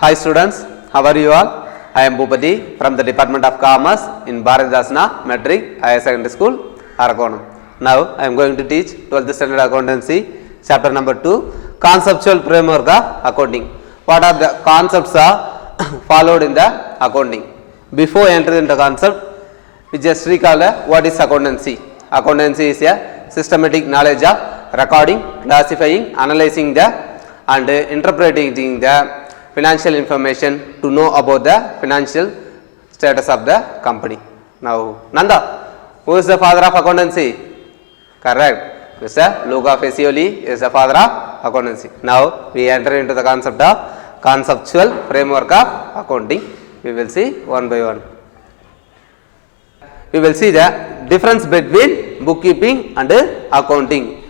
Hi students, how are you all? I am Bhupati from the Department of Commerce in Bharatdasana Metric Higher Secondary School, Arakonam. Now I am going to teach 12th Standard Accountancy, chapter number 2, Conceptual Framework of Accounting. What are the concepts are followed in the accounting? Before entering the concept, we just recall what is accountancy. Accountancy is a systematic knowledge of recording, classifying, analyzing the and interpreting the financial information to know about the financial status of the company. Now, Nanda, who is the father of accountancy? Correct. Mr. Luca Facioli is the father of accountancy. Now, we enter into the concept of conceptual framework of accounting. We will see one by one. We will see the difference between bookkeeping and accounting.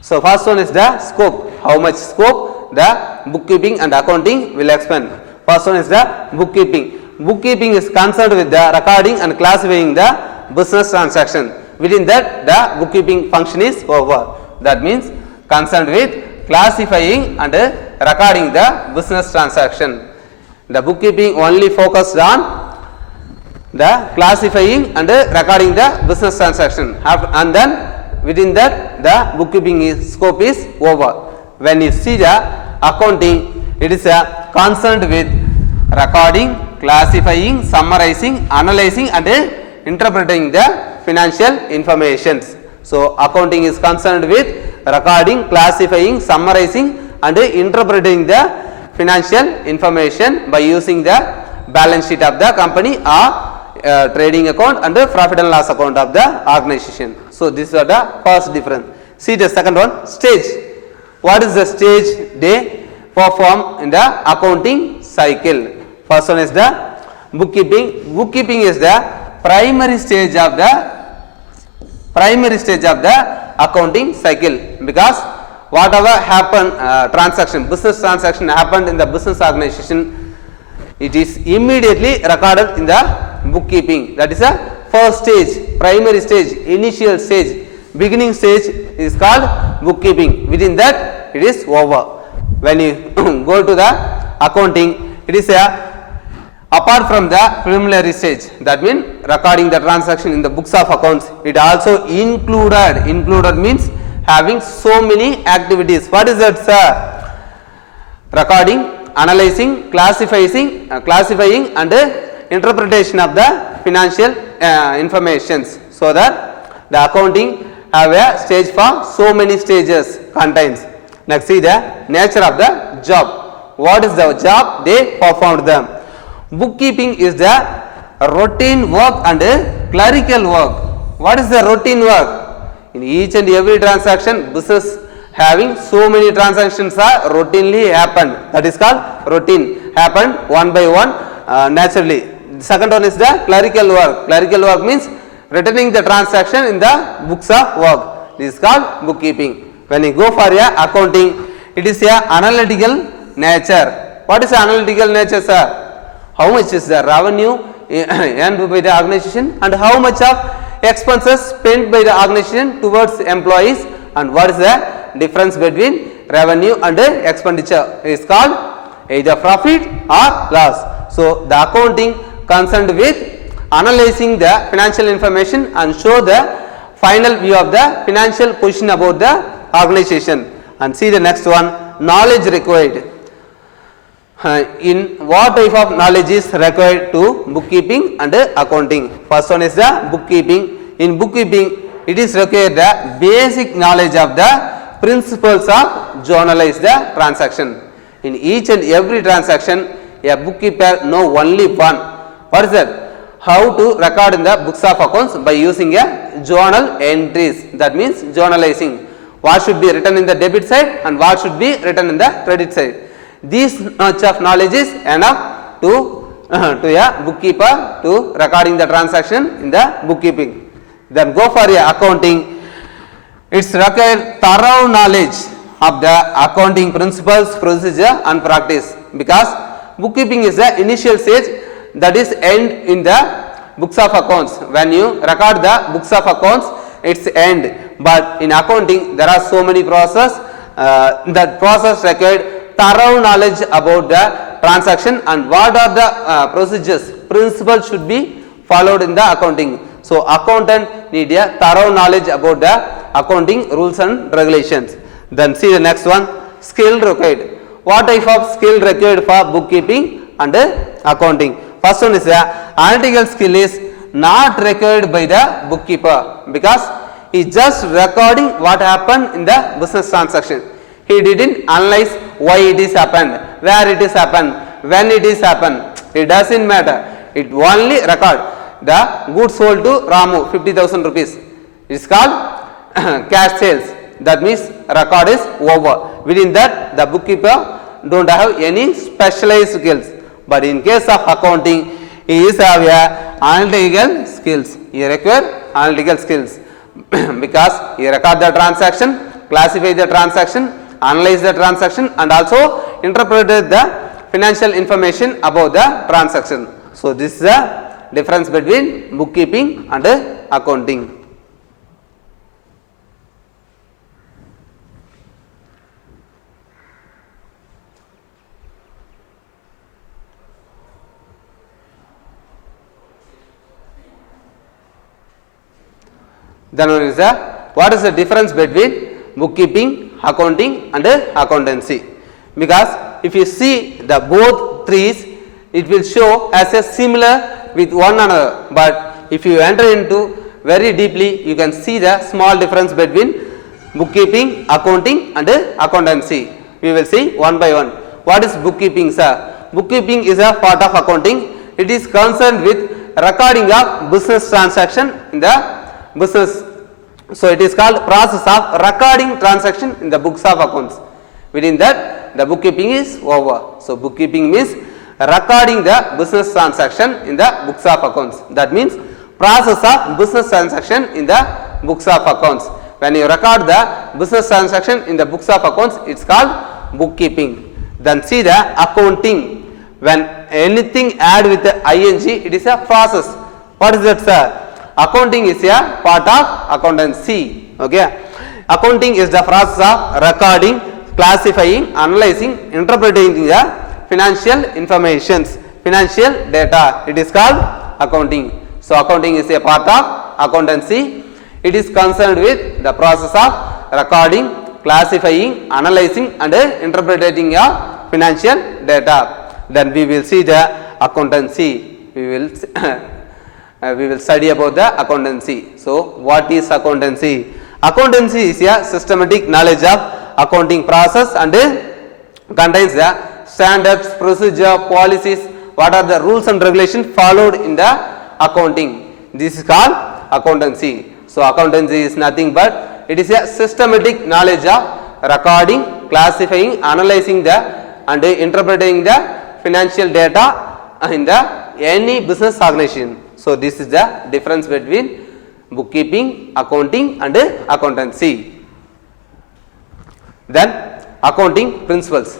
So, first one is the scope. How much scope the bookkeeping and accounting will expand. First one is the bookkeeping. Bookkeeping is concerned with the recording and classifying the business transaction. Within that, the bookkeeping function is over. That means concerned with classifying and recording the business transaction. The bookkeeping only focused on the classifying and recording the business transaction, and then within that the bookkeeping scope is over. When you see the accounting, it is concerned with recording, classifying, summarizing, analyzing and interpreting the financial information. So, accounting is concerned with recording, classifying, summarizing and interpreting the financial information by using the balance sheet of the company or trading account and the profit and loss account of the organization. So, this is the first difference. See the second one, stage. What is the stage they perform in the accounting cycle? First one is the bookkeeping. Bookkeeping is the primary stage of the accounting cycle, because whatever happened business transaction happened in the business organization, it is immediately recorded in the bookkeeping. That is a first stage, primary stage, initial stage. Beginning stage is called bookkeeping. Within that, it is over. When you go to the accounting, it is apart from the preliminary stage. That means recording the transaction in the books of accounts. It also included. Included means having so many activities. What is that, sir? Recording, analyzing, classifying, and interpretation of the financial informations. So that the accounting have a stage for so many stages contains. Next, see the nature of the job. What is the job they performed them? Bookkeeping is the routine work and clerical work. What is the routine work? In each and every transaction, business having so many transactions are routinely happened. That is called routine. Happened one by one naturally. The second one is the clerical work. Clerical work means returning the transaction in the books of work. This is called bookkeeping. When you go for a accounting, it is a analytical nature. What is analytical nature, sir? How much is the revenue earned by the organization and how much of expenses spent by the organization towards employees, and what is the difference between revenue and expenditure? It is called either profit or loss. So, the accounting concerned with analyzing the financial information and show the final view of the financial position about the organization. And see the next one, knowledge required. In what type of knowledge is required to bookkeeping and accounting? First one is the bookkeeping. In bookkeeping, it is required the basic knowledge of the principles of journalize the transaction. In each and every transaction, a bookkeeper know only one. What is that? How to record in the books of accounts by using a journal entries. That means journalizing. What should be written in the debit side and what should be written in the credit side. This much of knowledge is enough to a bookkeeper to recording the transaction in the bookkeeping. Then go for a accounting. It's required thorough knowledge of the accounting principles, procedure and practice, because bookkeeping is the initial stage, that is end in the books of accounts. When you record the books of accounts, it's end. But in accounting, there are so many process. That process required thorough knowledge about the transaction and what are the procedures, principles should be followed in the accounting. So accountant need a thorough knowledge about the accounting rules and regulations. Then see the next one, skill required. What type of skill required for bookkeeping and accounting? First one is the analytical skill is not required by the bookkeeper because he just recording what happened in the business transaction. He didn't analyze why it is happened, where it is happened, when it is happened. It doesn't matter. It only record the goods sold to Ramu 50,000 rupees. It is called cash sales. That means record is over. Within that, the bookkeeper don't have any specialized skills. But in case of accounting, he is have a analytical skills. He require analytical skills because he record the transaction, classify the transaction, analyze the transaction, and also interpret the financial information about the transaction. So this is the difference between bookkeeping and accounting. Then one is what is the difference between bookkeeping, accounting and accountancy? Because if you see the both trees, it will show as a similar with one another. But if you enter into very deeply, you can see the small difference between bookkeeping, accounting and accountancy. We will see one by one. What is bookkeeping, sir? Bookkeeping is a part of accounting. It is concerned with recording of business transaction in the business. So it is called process of recording transaction in the books of accounts. Within that, the bookkeeping is over. So bookkeeping means recording the business transaction in the books of accounts. That means process of business transaction in the books of accounts. When you record the business transaction in the books of accounts, it's called bookkeeping. Then see the accounting. When anything add with the ing, it is a process. What is that, sir? Accounting is a part of accountancy. Okay. Accounting is the process of recording, classifying, analyzing, interpreting the financial informations, financial data. It is called accounting. So accounting is a part of accountancy. It is concerned with the process of recording, classifying, analyzing and interpreting your financial data. Then we will see the accountancy. We will study about the accountancy. So what is accountancy? Accountancy is a systematic knowledge of accounting process and contains the standards, procedure, policies, what are the rules and regulations followed in the accounting. This is called accountancy. So accountancy is nothing but it is a systematic knowledge of recording, classifying, analyzing the and interpreting the financial data in the any business organization. So this is the difference between bookkeeping, accounting and accountancy. Then accounting principles.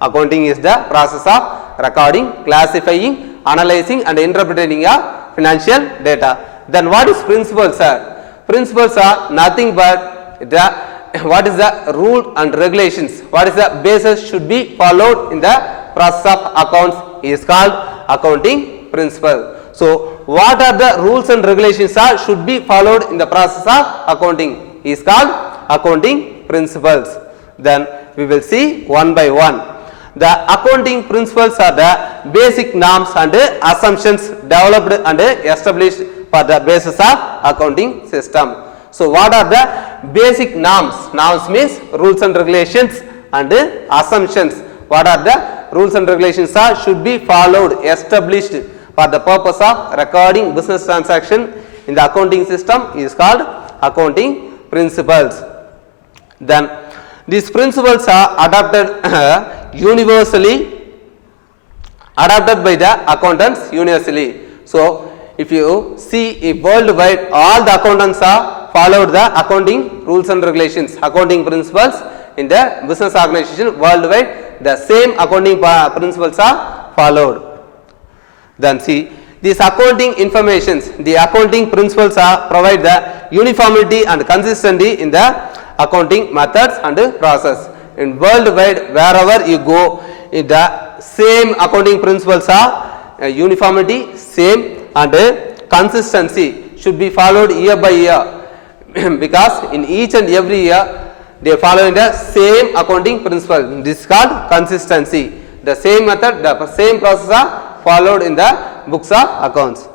Accounting is the process of recording, classifying, analyzing and interpreting your financial data. Then what is principles, sir? Principles are nothing but what is the rule and regulations, what is the basis should be followed in the process of accounts is called accounting principle. So what are the rules and regulations are should be followed in the process of accounting is called accounting principles. Then we will see one by one. The accounting principles are the basic norms and assumptions developed and established for the basis of accounting system. So what are the basic norms? Norms means rules and regulations and assumptions. What are the rules and regulations are should be followed, established for the purpose of recording business transaction in the accounting system is called accounting principles. Then these principles are adopted universally, adopted by the accountants universally. So if you see if worldwide all the accountants are followed the accounting rules and regulations, accounting principles in the business organization worldwide, the same accounting principles are followed. Then see these accounting informations, the accounting principles are provide the uniformity and consistency in the accounting methods and process. in worldwide wherever you go, the same accounting principles are uniformity, same, and consistency should be followed year by year because in each and every year they are following the same accounting principle. This is called consistency. The same method, the same process are followed in the books of accounts.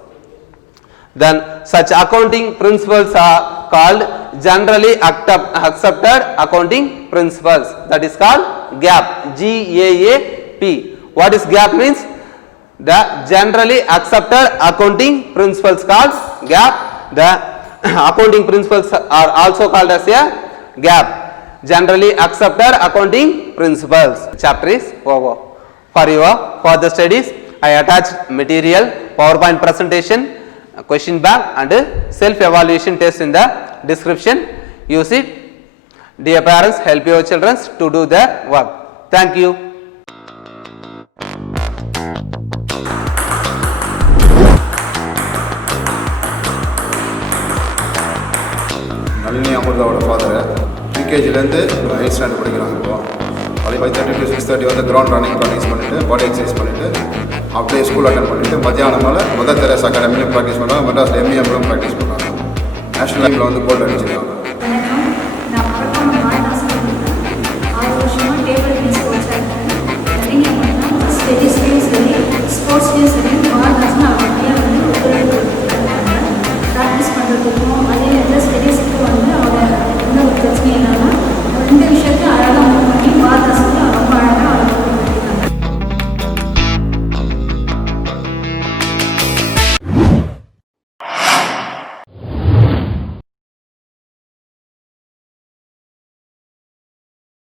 Then such accounting principles are called generally accepted accounting principles. That is called GAAP. GAAP. What is GAAP means? The generally accepted accounting principles called GAAP. The accounting principles are also called as a GAAP. Generally accepted accounting principles. Chapter is over. For your further studies, I attached material, PowerPoint presentation, question bank and self-evaluation test in the description. Use it. Dear parents, help your children to do their work. Thank you. Nalini அமிர்தாவோட father ப்ரீகேஜிலேருந்து 8th standard படிக்கிறாங்க. இப்போ அது 5:30 to 6:30 வந்து ground running practice பண்ணிவிட்டு பாடி exercise பண்ணிவிட்டு அப்படியே school attend பண்ணிவிட்டு மத்தியானம் மேலே மதர் தெரேசா அகாடமிலையும் ப்ராக்டிஸ் பண்ணுறாங்க. மெட்ராஸில் எம்இஎம்லும் ப்ராக்டிஸ் பண்ணுறாங்க. நேஷனல் லெவலில் வந்து கோல்டு அடிச்சிருக்காங்க. ஸ்போர்ட்ஸ்லேயும் சரி